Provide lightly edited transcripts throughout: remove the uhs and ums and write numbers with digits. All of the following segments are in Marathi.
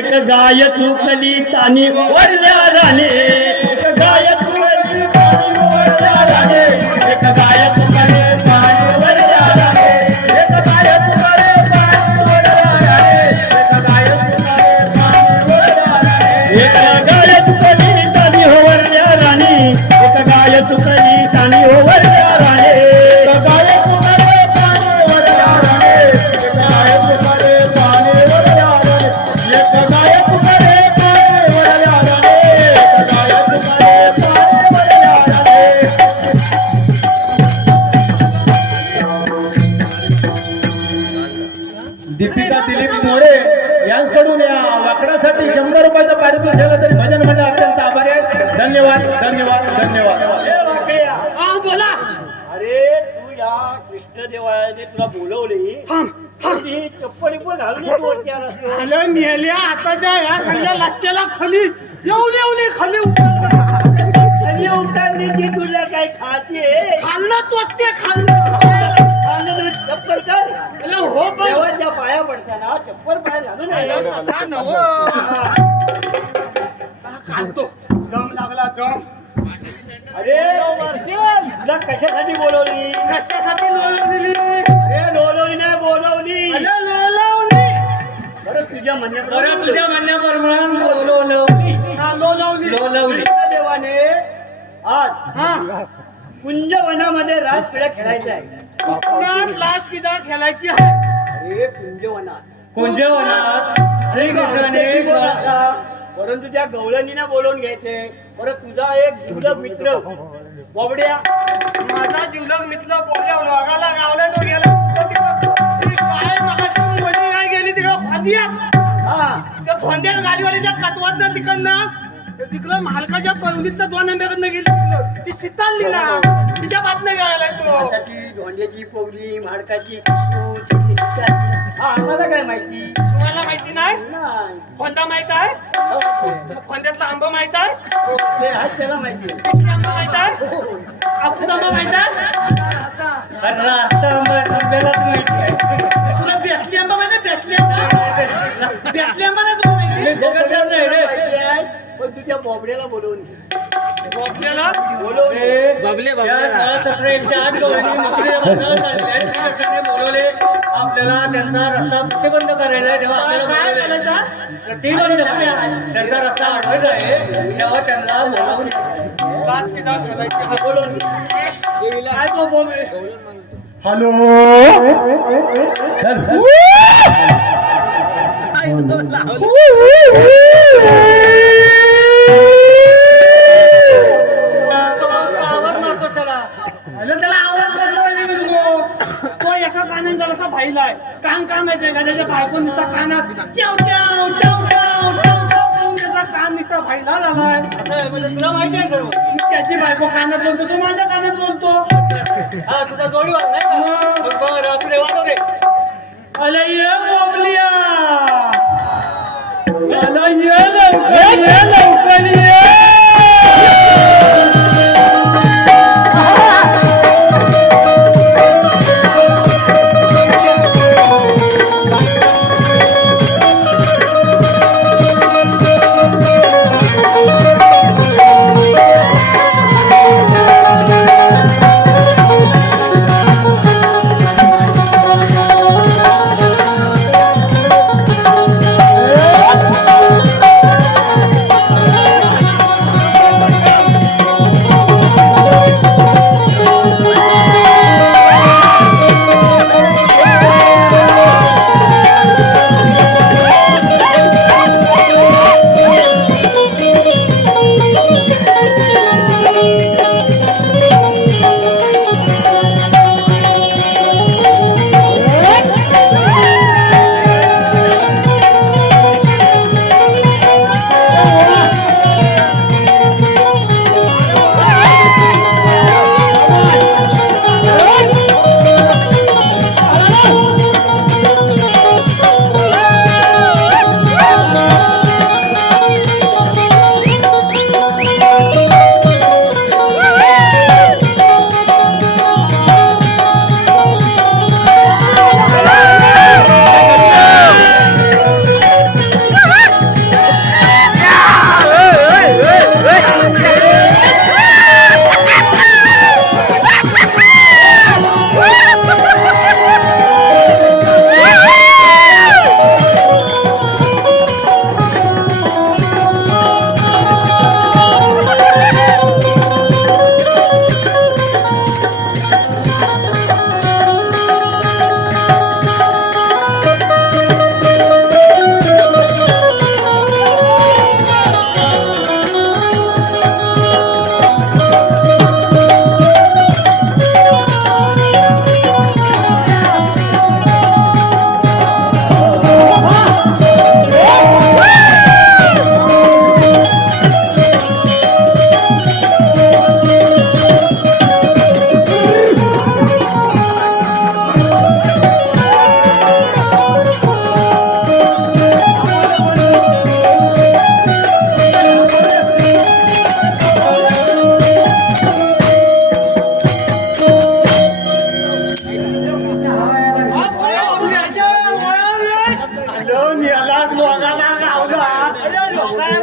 एक गाय चुकली तानी वरल्या राणे एक गाय चुकली तानी वरल्या राणे एक गाय चुकली तानी वरल्या राणे एक गाय चुकली तानी वरल्या राणे एक गाय चुकली तानी वरल्या राणे एक गाय चुकली तानी हो वरल्या राणे एक गाय चुकली तानी हो वरल्या राणे एक गाय चुकली तानी वरल्या राणे एक गाय चुकली तानी वरल्या राणे एक गाय चुकली तानी वरल्या राणे एक गाय चुकली तानी वरल्या राणे दीपिका दिलीप मोरे यांच्याकडून या वाकडासाठी 100 रुपयाचं पारितोषिक झालं तरी भजन मंडळ अत्यंत आभारी आहे. धन्यवाद धन्यवाद धन्यवाद. बोला. अरे तू या कृष्ण देवाने तुला बोलवली ती चप्पल पण घालून तू वरती आलास तू. आलं मेल्या आताच्या या सगळ्या रस्त्याला खाली येऊन खाली आणि उठाली की तुला काय खाते खाल्लं तो ते खाल्लं चप्पल कर हो पण देवाच्या पाया पडताना चप्पल पाया घालू नये. खालतो दम लागला दम. अरे वर्षन तुला कशासाठी बोलवली कशासाठी लोळवली अरे बोलवली नाही बोलवली लोळवली बरं तुझ्या म्हणण्याप्रमाणे बरं तुझ्या म्हणण्याप्रमाणे लोलवली हा लोळवली लोलवली. देवाने आज हा कुंजवनामध्ये रास क्रीडा खेळायचा आहे. कोकणात लाच किदा खेळायची आहे. अरे कुंजवनात कुंजवनात श्रीकृष्णाने परंतु त्या गवळणीने बोलवून घ्यायचे. परत तुझा एक जिवलग मित्र बोबड्या माझा जीवलग मित्र बोलल्या वाघाला गावलाय तो गेला तो तिकडं. ती काय मगाशी मोदी काय गेली तिकडं फांदियात हा त्या फोंड्या गाडीवाल्याच्या कतवात ना तिकडनं तिकडं महालकाच्या पवनीतनं 2 आंब्याकडनं गेली तिकडं. ती सितारली ना तिच्या बातम्या घ्यायलाय तो. आता ती धोंड्याची पवली माडकाची कुसूस, इत्यादी. हा आम्हाला काय माहिती तुम्हाला माहिती नाही नाही फोंडा माहित आहे फोंड्यातला आंबा माहित आहे ते आहेत त्याला माहिती आहे. किती आंबा माहित आहे आपूस आंबा माहित आहे सभ्यालाच माहिती आहे. तुला बेटली आंबा माहित आहे बेटली आंबा बेटली आंबा नाही तुला माहिती बघतच नाही रे. माहिती आहे पण तुझ्या बोबड्याला बोलवून घे. बोबल्याला बोलवून घे. बोलवले आपल्याला त्यांचा रस्ता प्रतिबंध करायचा आहे. तेव्हा आपल्याला काय बोलवलंय. बोलायचा प्रतिबंध करायचा. त्यांचा रस्ता अडवायचा आहे तेव्हा त्यांना बोलावून लाच किदा खेळायची आहे. बोलवून घे. काय तो बोबे हॅलो त्याला आवाज बदला पाहिजे का नको? तो एका कानाने जरासा भाईलाय कान काय माहितीये का त्याच्या बायकोन नुसता कानात चाव चाव चाव चाव चाव चाव करून त्याचा कान नुसता भाईला झालाय. तुला माहिती आहे सर्व. त्याची बायको कानात बोलतो तो माझ्या कानात बोलतो. हा तुझा जोडी वाग नाही का? बरं असू दे वाजव दे. अरे ये बोबलिया अरे ये लवकर ये.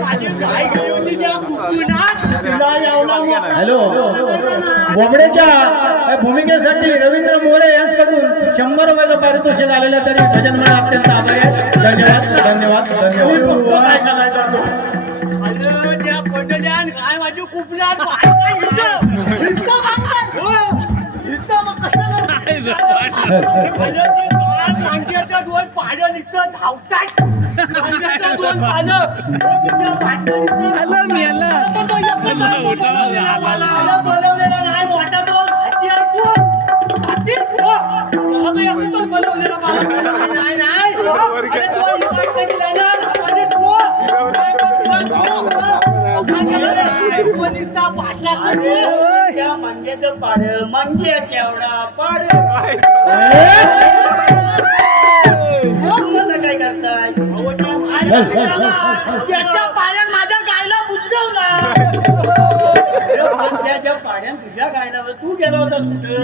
माझी गाय गेली होती त्या कुकुनात. तिला एवढा मोठा हॅलो बोबडेच्या भूमिकेसाठी रवींद्र मोरे यांच्याकडून 100 रुपयाचं पारितोषिक आलेलं तरी भजन मंडळ अत्यंत आभारी आहे. धन्यवाद धन्यवाद धन्यवाद. काय करायचा तो? अरे त्या कोंडल्यान गाय माझी कुकुनात बांधला इथं. इथं बांधला. हो. इथं मग कशाला? अरे ते गाय मांडीच्या दोन पानं इथं धावतात. मांडीच्या दोन पानं. तिथं बांधलं इथं. आलं मी आलं. तो एकच आहे, तो बोलवलेला नाही, मोठा तो हाती आहे तो. हाती? हो. त्याला तो एकच तो बोलवलेला बाळा. नाही, नाही. हो. अरे तो इथं कधी जाणार? अरे तो. नुसता भाषा करतो. त्या मंग्याचं पाड मंग्या केवढा पाड तुम्हाला काय करताय? त्याच्या पाण्यात माझ्या गायला बुजगवला. त्याच्या पाड्यान तुझ्या गायला तू गेला होता कुठं?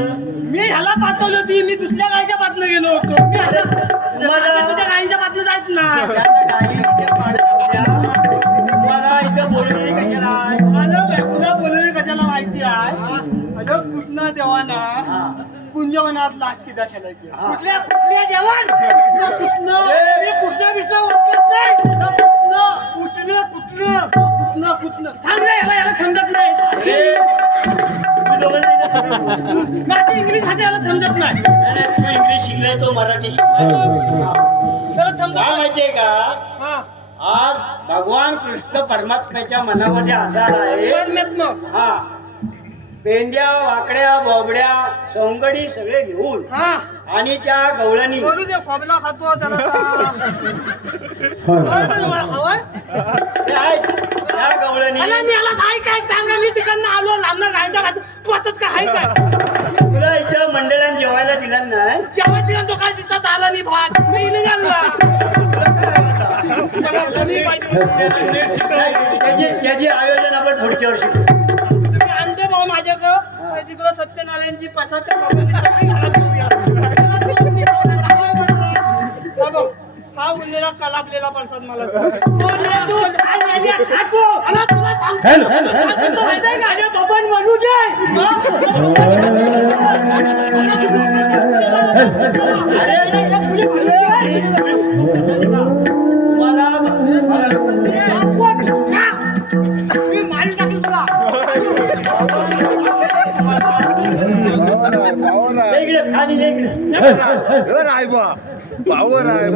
मी ह्याला पाठवली होती. मी दुसऱ्या गायच्या बातम्या गेलो होतो. मी त्या गायच्या बातम्या जायच ना. तुम्हाला इथं बोलवले कशाला? तुला बोलवले कशाला माहिती आहे? अगं कृष्ण देवाना कुंजवनात लाच किती खेळायची. कुठल्या कुठल्या देवान कृष्ण मी कृष्ण विष्णू ओळखत नाही. कुठलं कुठलं कुठलं कुठलं थांब रे. याला समजत नाही. माझी इंग्लिश भाषा याला समजत नाही. तू इंग्लिश शिकलाय तो मराठी त्याला समजत काय नाही. माहितीये का? हा आज भगवान कृष्ण परमात्म्याच्या मनामध्ये आधार आहे. परमात्मा. हा पेंड्या वाकड्या बोबड्या सौंगडी सगळे घेऊन हा आणि त्या गवळणी बोलू दे. खोबला खातो त्याला हवाय. ते आहेत, त्या गवळणी मला मी याला काय काय सांगा. मी तिकडनं आलो लांबनं गायचा भात तू आता काय हाय काय तुला इथं मंडळात जेवायला दिला नाही. जेव्हा तिला तो काय दिसतात आला नाही भात मी निघाला. त्याला कोणी पाहिजे. त्याची आयोजन आपण पुढच्या वर्षी करू. तुम्ही आणते भाऊ माझ्याकडं तिकडं सत्यनारायणची पासाच्या बाबांनी सगळी घालत ठेवूया. हा उरलेला कलापलेला प्रसाद मला हॅलो हॅलो बबन म्हणू दे. मी मारी टाकली तुला. इकडे खाली इकडे पावर आहे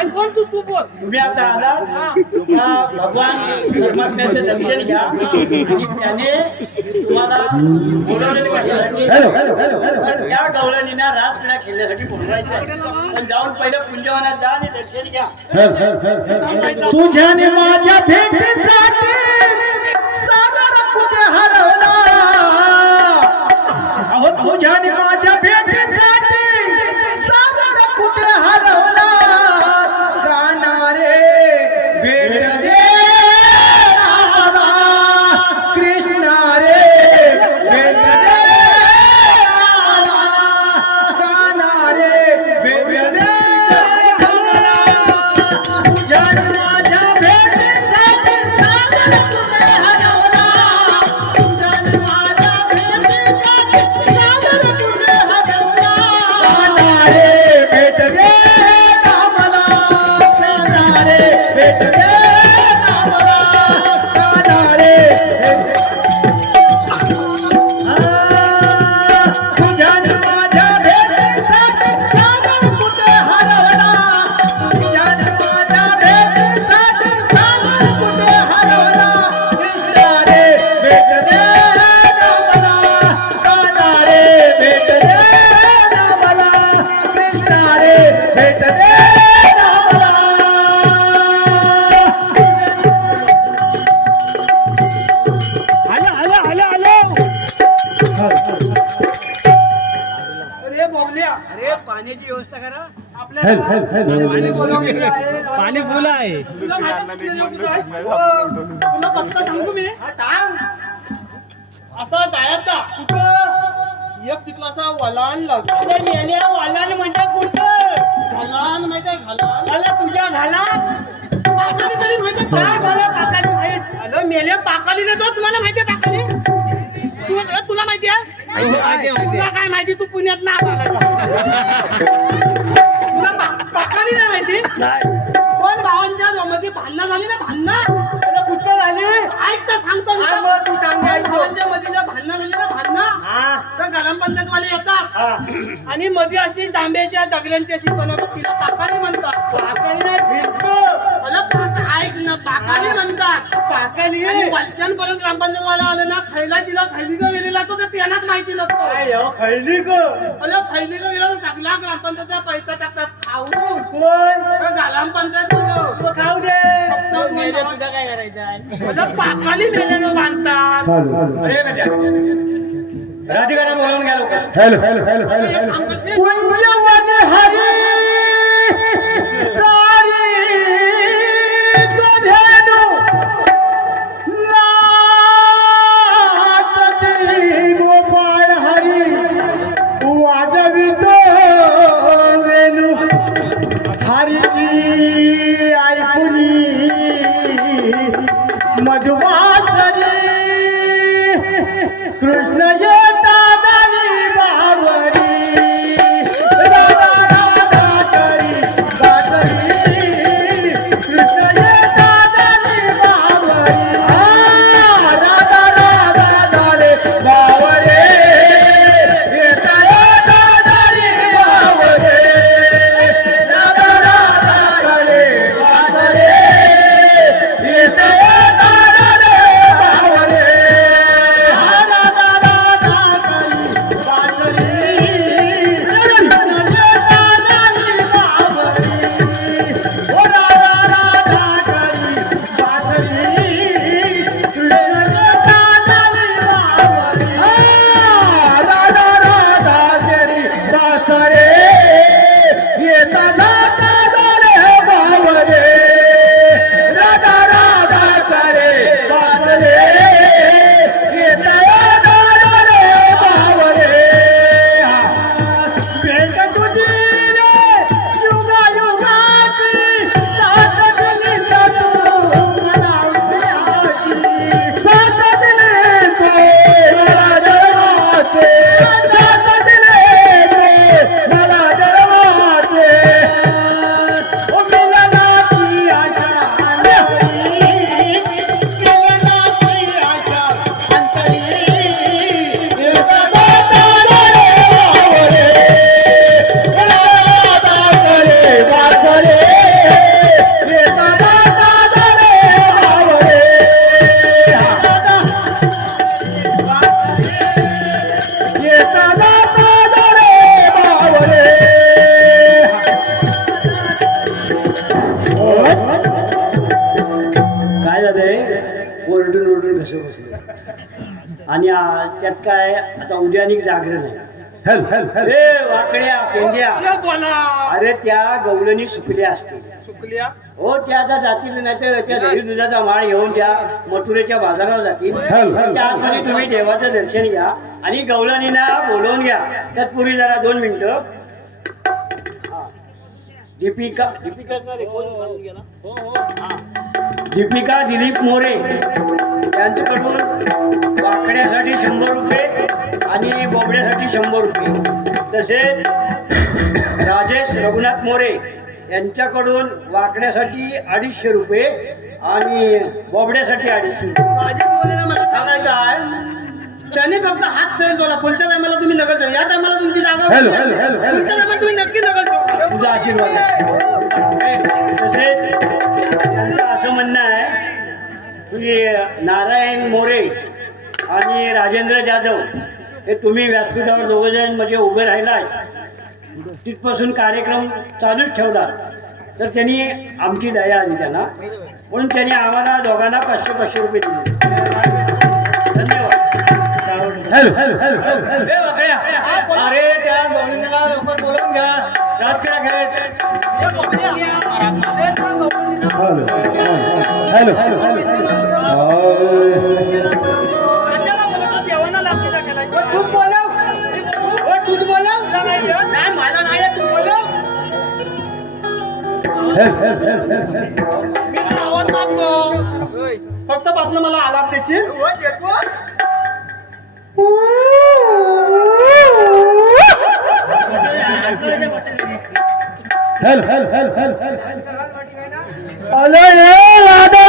आयफोन तू बोल. तुम्ही आता आला त्या भगवान परमात्म्याचं दर्शन घ्या आणि त्याने तुम्हाला बोलवलेलं कशासाठी? हॅलो हॅलो हॅलो पण त्या गवळणींना रासलीला खेळण्यासाठी बोलवायचं आहे. पण जाऊन पहिलं पुंजवनात जा आणि दर्शन घ्या. तुझ्याने माझ्या भेटीसाठी सागर कुठे हरवला. अहो तुझ्याने माझ्या भेटीसाठी सागर कुठे हरवला. गाणारे भेट दे आम्हाला कृष्णा रे भेट दे आम्हाला. गाणारे भेट दे आम्हाला. तुझ्याने माझ्या भेटीसाठी सागर कुठे हरवला. तुझ्याने माझ्या भेटीसाठी सागर कुठे हरवला. गाणारे भेट दे आम्हाला. गाणारे भेट दे आम्हाला. गाणारे तुझ्याने माझ्या भेटीसाठी सागर कुठे हरवला. तुझ्याने माझ्या भेटीसाठी सागर कुठे हरवला. कृष्णा रे भेट दे आम्हाला. गाणारे भेट दे आम्हाला. कृष्णा रे भेट दे आम्हाला. अरे बबल्या अरे पाण्याची व्यवस्था करा. आपल्याला पाणी बोलवलेलं आहे. पाणी फुल आहे. तुला माहिती आहे कुठे आहे? तुला पत्ता सांगू मी. सांग. असा जायचा कुठं एक तिथला असा वलान लागला. अरे मेल्या वलान म्हणता कुठं घालान माहितीये घालान अरे तुझ्या घाला पाकाली तरी माहितीये काय मला पाकाली माहित अरे मेले पाकाली रे तो तुम्हाला माहितीये पाकाली तुला माहितीये तुला काय माहिती तू पुण्यात ना तुला पाकाली नाही माहिती कोण भावांच्या मध्ये भांडणं झाली ना भांडणं कुठं झाली ऐक तर सांगतो तू भावांच्या मध्ये जर भांडणं झाली ना भांडणं तर ग्रामपंचायतवाले येतात आणि मध्ये अशी जांभ्याच्या दगड्यांची अशी बनवतात तिला पाकाली म्हणतात पाकाली नाही ऐक ना पाकाली म्हणतात पाकाली वर्षांपर्यंत ग्रामपंचायतवाला आलं ना खैला तिला खैली का गेलेला तो तर त्यांनाच माहिती नसतो खैली अरे खैली का गेला तर सगळ्या ग्रामपंचायतचा पैसा टाकतात खाऊ ग्रामपंचायत खाऊ दे तुझा काय करायचं पाकाली मेल्यानं बांधतात राधिकाला बोलावून घ्या लोक. Hello hello hello hello hello पुण्यवन हरी सारी तुझेनु नाचती गोपाळ हरी वाजवितो वेणू हरीची ऐकुनी मधुवासरी कृष्ण येता दानी बावरी राधा राधा करी बावरी कृष्ण येता दानी बावरी राधा राधा झाले बावरे येता येता दानी बावरे राधा राधा झाले बावरे येता येता दानी बावरे आणि त्यात काय आता उद्या आणि जागरण आहे. हेल हेल हेल ए वाकड्या पेंद्या बोला अरे त्या गवळणी सुकल्या असतील चुकल्या हो त्या आता जातील नाही तर त्या दही दुधाचा माळ घेऊन त्या मथुरेच्या बाजारावर जातील. हल, हल. त्यामध्ये तुम्ही देवाचं दर्शन घ्या आणि गवळणींना बोलवून घ्या. त्यात पूर्वी जरा 2 मिनिटं दीपिका दीपिका दिलीप मोरे यांच्याकडून वाकड्यासाठी 100 रुपये आणि बोबड्यासाठी 100 रुपये. तसेच राजेश रघुनाथ मोरे यांच्याकडून वाकड्यासाठी 250 रुपये आणि बोबड्यासाठी 250 रुपये. माझ्या मुलीनं मला सांगायचं आहे त्याने फक्त हात सैल तोला पुढच्या टायमाला तुम्ही नकल जाऊ या टायमाला तुमची जागा हॅलो, हॅलो, हॅलो, हॅलो. पुढच्या टायमाला तुम्ही नक्की नकल जाऊ तुझा आशीर्वाद आहे. तसेच त्यांचं असं म्हणणं आहे की नारायण मोरे आणि राजेंद्र जाधव हे तुम्ही व्यासपीठावर दोघंजण म्हणजे उभे राहिलाय तिथपासून कार्यक्रम चालूच ठेवला तर त्यांनी आमची दया आली त्यांना म्हणून त्यांनी आम्हाला दोघांना 500 रुपये दिले. धन्यवाद. हेल हेल हेल हेल हेल ए वाकड्या, अरे त्या गवळणीला लवकर बोलवून घ्या राजकीय खेळायचं हॅलो हॅलो हॅलो देवाना लागते त्या खेळायचं तू बोलव तूच बोलव नाही मला नाही तू बोलव मी आवाज मागतो फक्त बातमी मला आलाप द्यायची हेल हेल हेल हेल हेल अरे राधा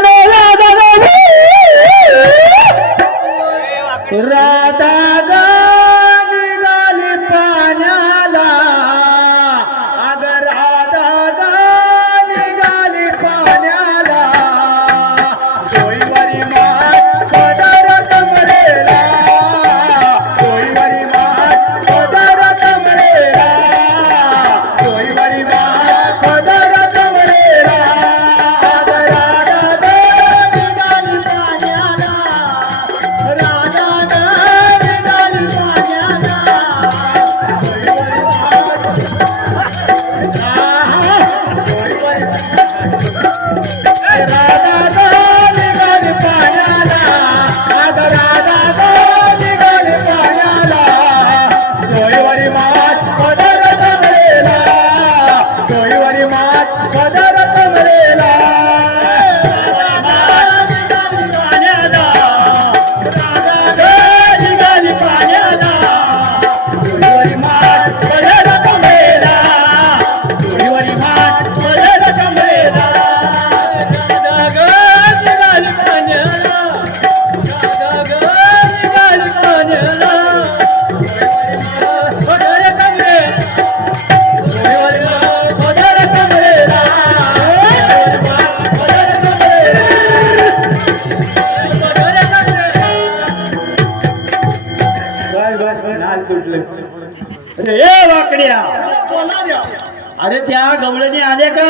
राधा गा निघाली पाण्याला अग राधा गा निघाली पाण्याला कोईवरी मात पदर कमरेला कोईवरी मात पदर कमरेला कोईवरी मात पदर कमरेला अग राधा गा निघाली पाण्याला राधा गा निघाली पाण्याला अरे वाकड्या बोला द्या अरे त्या गवळणी आले का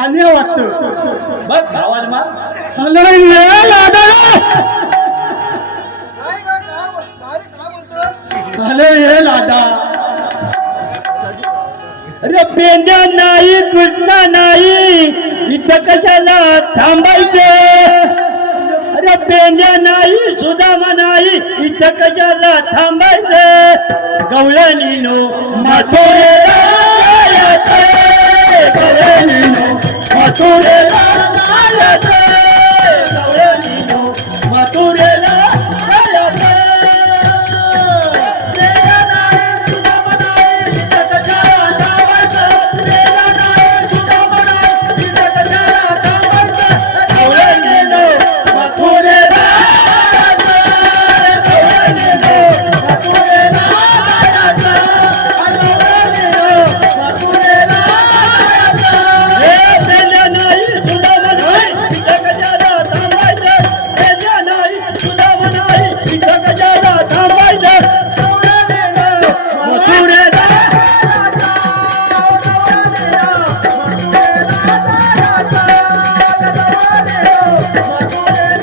आली वाटतं बघ आवाज मार हे लादा अरे पेंड्या नाही कृष्णा नाही इथं कशाला थांबायचं अरे पेंड्या नाही सुदामा नाही इथं कशाला थांबायचं गवळणीनो मथुरेला जायचंय, गवळणीनो मथुरेला